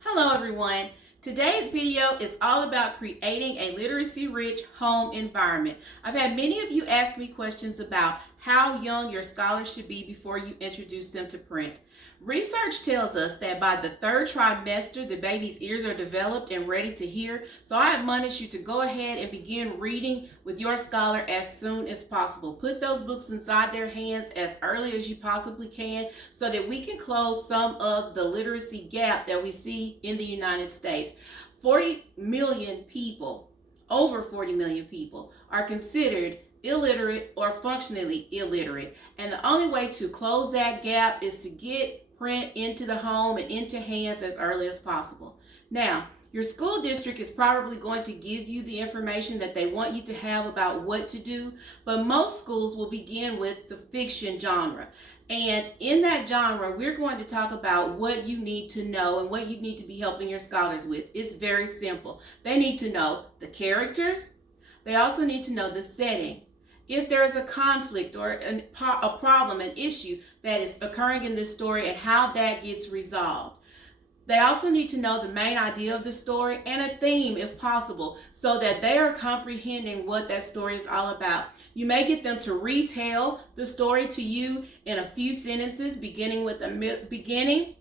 Hello everyone. Today's video is all about creating a literacy-rich home environment. I've had many of you ask me questions about how young your scholars should be before you introduce them to print. Research tells us that by the third trimester, the baby's ears are developed and ready to hear. So I admonish you to go ahead and begin reading with your scholar as soon as possible. Put those books inside their hands as early as you possibly can so that we can close some of the literacy gap that we see in the United States. 40 million people, over 40 million people, are considered illiterate or functionally illiterate. And the only way to close that gap is to get print into the home and into hands as early as possible. Now, your school district is probably going to give you the information that they want you to have about what to do, but most schools will begin with the fiction genre. And in that genre, we're going to talk about what you need to know and what you need to be helping your scholars with. It's very simple. They need to know the characters. They also need to know the setting. If there is a conflict or a problem, an issue that is occurring in this story and how that gets resolved. They also need to know the main idea of the story and a theme if possible so that they are comprehending what that story is all about. You may get them to retell the story to you in a few sentences, beginning with a beginning,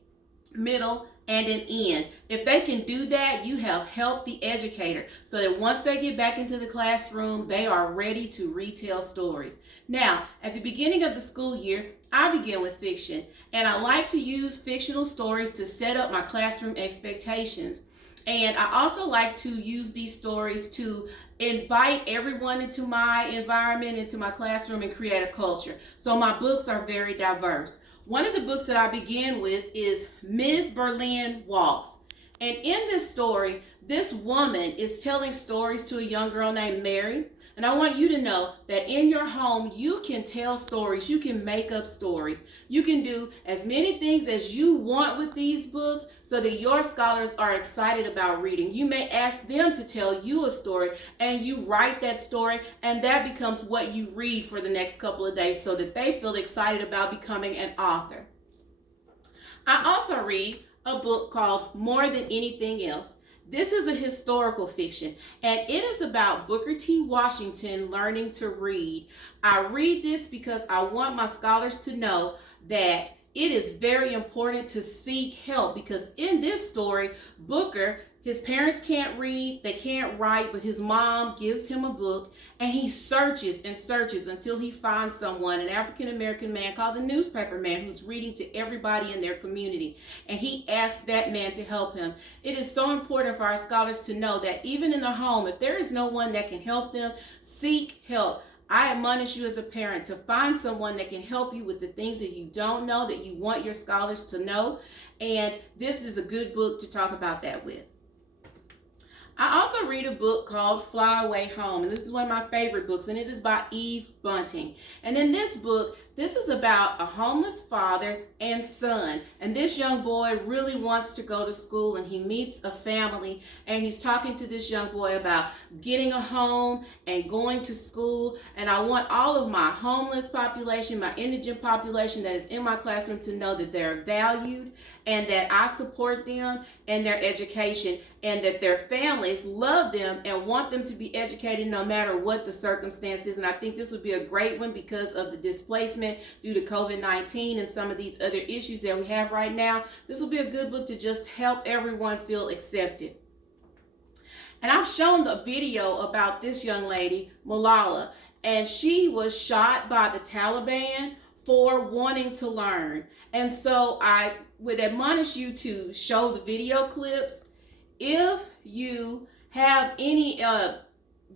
middle, and an end. If they can do that, you have helped the educator so that once they get back into the classroom, they are ready to retell stories. Now, at the beginning of the school year, I begin with fiction, and I like to use fictional stories to set up my classroom expectations. And I also like to use these stories to invite everyone into my environment, into my classroom, and create a culture. So my books are very diverse. One of the books that I begin with is Ms. Berlin Waltz. And in this story, this woman is telling stories to a young girl named Mary. And I want you to know that in your home, you can tell stories. You can make up stories. You can do as many things as you want with these books so that your scholars are excited about reading. You may ask them to tell you a story and you write that story, and that becomes what you read for the next couple of days so that they feel excited about becoming an author. I also read a book called More Than Anything Else. This is a historical fiction, and it is about Booker T. Washington learning to read. I read this because I want my scholars to know that it is very important to seek help, because in this story, Booker, his parents can't read, they can't write, but his mom gives him a book, and he searches and searches until he finds someone, an African-American man called the newspaper man, who's reading to everybody in their community, and he asks that man to help him. It is so important for our scholars to know that even in the home, if there is no one that can help them, seek help. I admonish you as a parent to find someone that can help you with the things that you don't know, that you want your scholars to know, and this is a good book to talk about that with. I also read a book called Fly Away Home, and this is one of my favorite books, and it is by Eve Bunting. And in this book, this is about a homeless father and son, and this young boy really wants to go to school, and he meets a family, and he's talking to this young boy about getting a home and going to school. And I want all of my homeless population, my indigent population that is in my classroom to know that they're valued and that I support them and their education, and that their families love them and want them to be educated no matter what the circumstances. And I think this would be a great one because of the displacement due to COVID-19 and some of these other issues that we have right now. This will be a good book to just help everyone feel accepted. And I've shown the video about this young lady, Malala, and she was shot by the Taliban for wanting to learn. And so I would admonish you to show the video clips. If you have any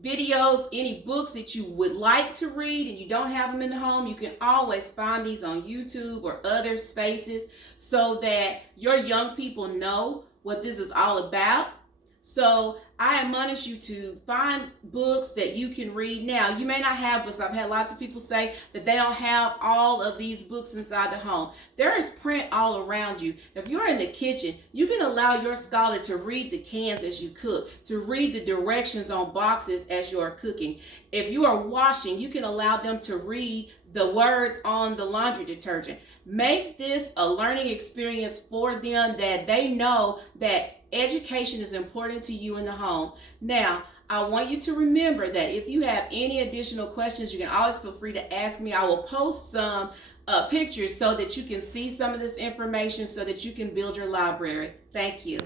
videos, any books that you would like to read and you don't have them in the home, you can always find these on YouTube or other spaces so that your young people know what this is all about. So I admonish you to find books that you can read. Now, you may not have books. I've had lots of people say that they don't have all of these books inside the home. There is print all around you. If you're in the kitchen, you can allow your scholar to read the cans as you cook, to read the directions on boxes as you're cooking. If you are washing, you can allow them to read the words on the laundry detergent. Make this a learning experience for them, that they know that education is important to you in the home. Now, I want you to remember that if you have any additional questions, you can always feel free to ask me. I will post some pictures so that you can see some of this information so that you can build your library. Thank you.